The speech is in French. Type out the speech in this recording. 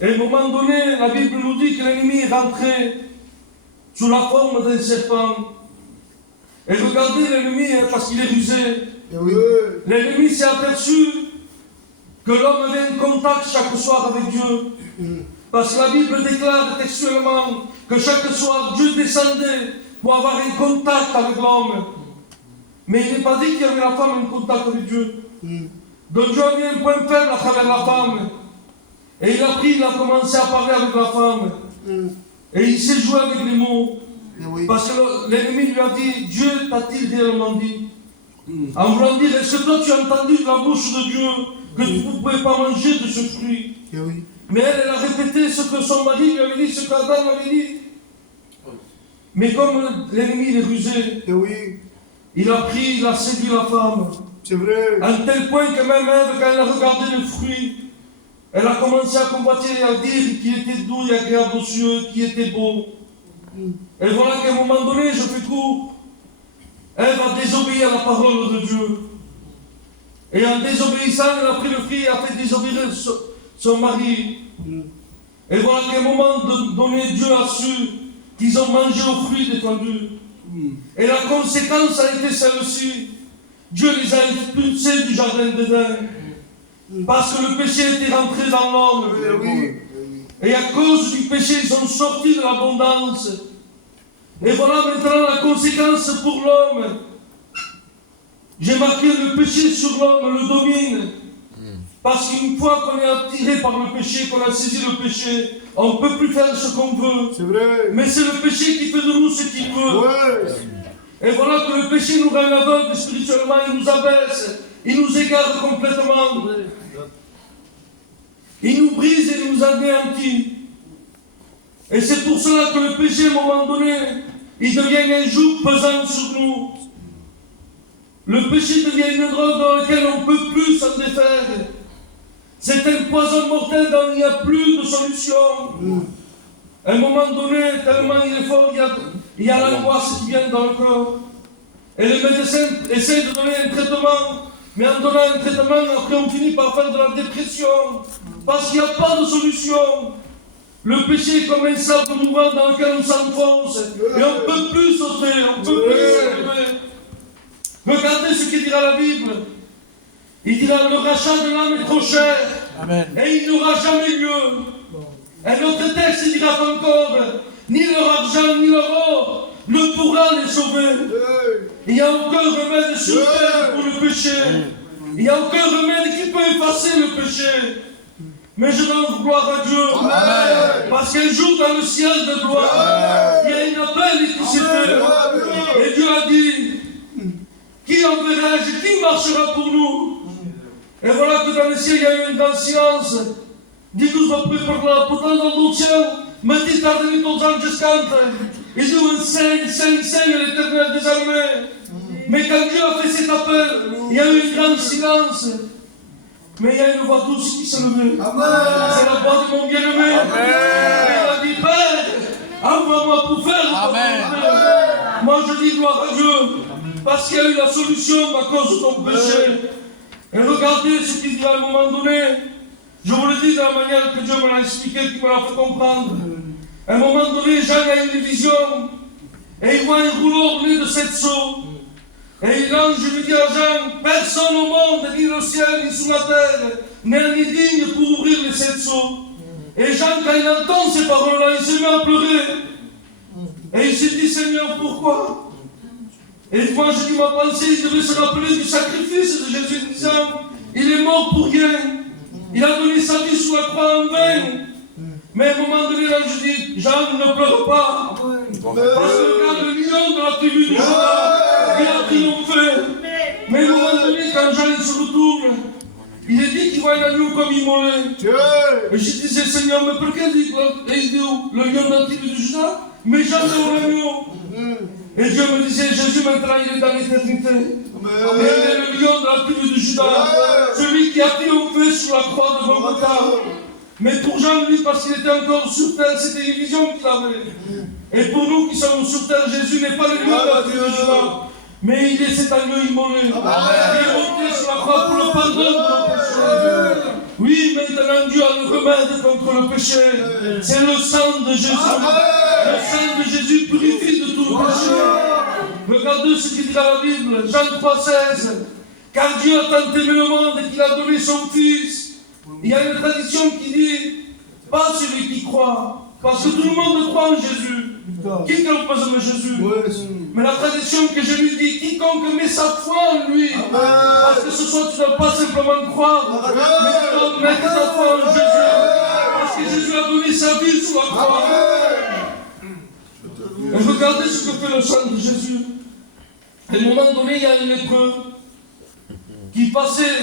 Et à un moment donné, la Bible nous dit que l'ennemi est rentré sous la forme d'un serpent. Et regardez l'ennemi, parce qu'il est rusé. L'ennemi s'est aperçu que l'homme avait un contact chaque soir avec Dieu. Parce que la Bible déclare textuellement que chaque soir, Dieu descendait pour avoir un contact avec l'homme. Mais il n'est pas dit qu'il y avait la femme un contact avec Dieu. Donc Dieu a mis un point faible à travers la femme. Et il a commencé à parler avec la femme. Et il s'est joué avec les mots. Parce que l'ennemi lui a dit, Dieu t'a-t-il réellement dit? En voulant dire, est-ce que toi tu as entendu de la bouche de Dieu que tu ne pouvais pas manger de ce fruit? Mais elle a répété ce que son mari lui avait dit, ce qu'Adam avait dit. Mais comme l'ennemi est rusé, il a séduit la femme. C'est vrai. À un tel point que même Ève, quand elle a regardé le fruit, elle a commencé à combattre et à dire qu'il était doux et agréable aux yeux, qu'il était beau. Et voilà qu'à un moment donné, je fais court, Ève a désobéi à la parole de Dieu. Et en désobéissant, elle a pris le fruit et a fait désobéir son mari. Et voilà qu'à un moment donné, Dieu a su qu'ils ont mangé au fruit défendu. Et la conséquence a été celle-ci. Dieu les a expulsés du jardin d'Éden. Parce que le péché était rentré dans l'homme. Et à cause du péché, ils sont sortis de l'abondance. Et voilà maintenant la conséquence pour l'homme. J'ai marqué le péché sur l'homme, le domine. Parce qu'une fois qu'on est attiré par le péché, qu'on a saisi le péché, on ne peut plus faire ce qu'on veut. C'est vrai. Mais c'est le péché qui fait de nous ce qu'il veut. Et voilà que le péché nous rend aveugles spirituellement, il nous abaisse, il nous égare complètement. Il nous brise et nous anéantit. Et c'est pour cela que le péché, à un moment donné, il devient un joug pesant sur nous. Le péché devient une drogue dans laquelle on ne peut plus s'en défaire. C'est un poison mortel dont il n'y a plus de solution. À un moment donné, tellement il est fort, il y a l'angoisse qui vient dans le corps. Et les médecins essaient de donner un traitement, mais en donnant un traitement, après on finit par faire de la dépression. Parce qu'il n'y a pas de solution. Le péché est comme un sable mouvant dans lequel on s'enfonce. Et on ne peut plus sauter, on ne peut plus s'élever. Regardez ce qu'il dira la Bible. Il dira, le rachat de l'âme est trop cher. Amen. Et il n'aura jamais lieu. Un autre texte il dira encore, ni leur argent, ni leur or ne pourra les sauver. Il n'y a aucun remède sur terre pour le péché. Il n'y a aucun remède qui peut effacer le péché. Mais je donne gloire à Dieu. Amen. Parce qu'un jour dans le ciel de gloire, il y a une appel qui s'est fait. Et Dieu a dit, qui enverrai-je, qui marchera pour nous? Et voilà que dans le ciel il y a eu une grande silence. Di-nous après per la potranza del cielo, mettete di tutti gli angi cantano. Et nous enseigne l'Éternel des armées. Mais quand Dieu a fait cet appel, il y a eu un grand silence. Mais il y a une voix douce qui s'est levée. C'est la voix de mon bien-aimé. Il a dit, Père, envoie-moi pour faire le Amen. Moi je dis gloire à Dieu, parce qu'il y a eu la solution à cause de ton péché. Et regardez ce qu'il dit à un moment donné. Je vous le dis de la manière que Dieu me l'a expliqué, qui me l'a fait comprendre. À un moment donné, Jean a eu une vision. Et il voit un rouleau orné de 7 sceaux. Et l'ange lui dit à Jean, personne au monde, ni le ciel, ni sous la terre, n'est ni digne pour ouvrir les 7 sceaux. Et Jean, quand il entend ces paroles-là, il se met à pleurer. Et il s'est dit, Seigneur, pourquoi? Et moi, je dis, ma pensée, il devait se rappeler du sacrifice de Jésus, disant, il est mort pour rien. Il a donné sa vie sous la croix en vain. Mais à un moment donné, là, je dis, Jean, ne pleure pas. Parce que regarde le lion de la tribu de Juda, il a triomphé. Mais à un moment donné, quand Jean il se retourne, il est dit qu'il voit un agneau comme immolé. Et je disais, Seigneur, mais pourquoi il dit le lion de la tribu de Juda? Mais Jean est l'agneau. Et Dieu me disait, Jésus maintenant il est dans l'éternité. Et il est le lion de la tribu de Juda, celui qui a triomphé sur la croix de Golgotha. Mais pour Jean, lui, parce qu'il était encore sur terre, c'était une vision qu'il avait. Et pour nous qui sommes sur terre, Jésus n'est pas le lion de la tribu de Juda, mais il est cet agneau immolé. Il est monté sur la croix pour le pardon de nos péchés. Oui, maintenant Dieu a le remède contre le péché. C'est le sang de Jésus. Le sang de Jésus purifie de tout péché. Regardez ce qu'il dit dans la Bible, Jean 3,16. Car Dieu a tant aimé le monde qu'il a donné son Fils. Il y a une tradition qui dit, pas celui qui croit, parce que tout le monde croit en Jésus. Quiconque peut aimer Jésus. Mais la tradition que je lui dis, quiconque met sa foi en lui, parce que ce soir tu ne dois pas simplement croire, mais tu dois mettre ta foi en Jésus, parce que Jésus a donné sa vie sur la croix. Et regardez ce que fait le sang de Jésus. À un moment donné, il y a un lépreux qui passait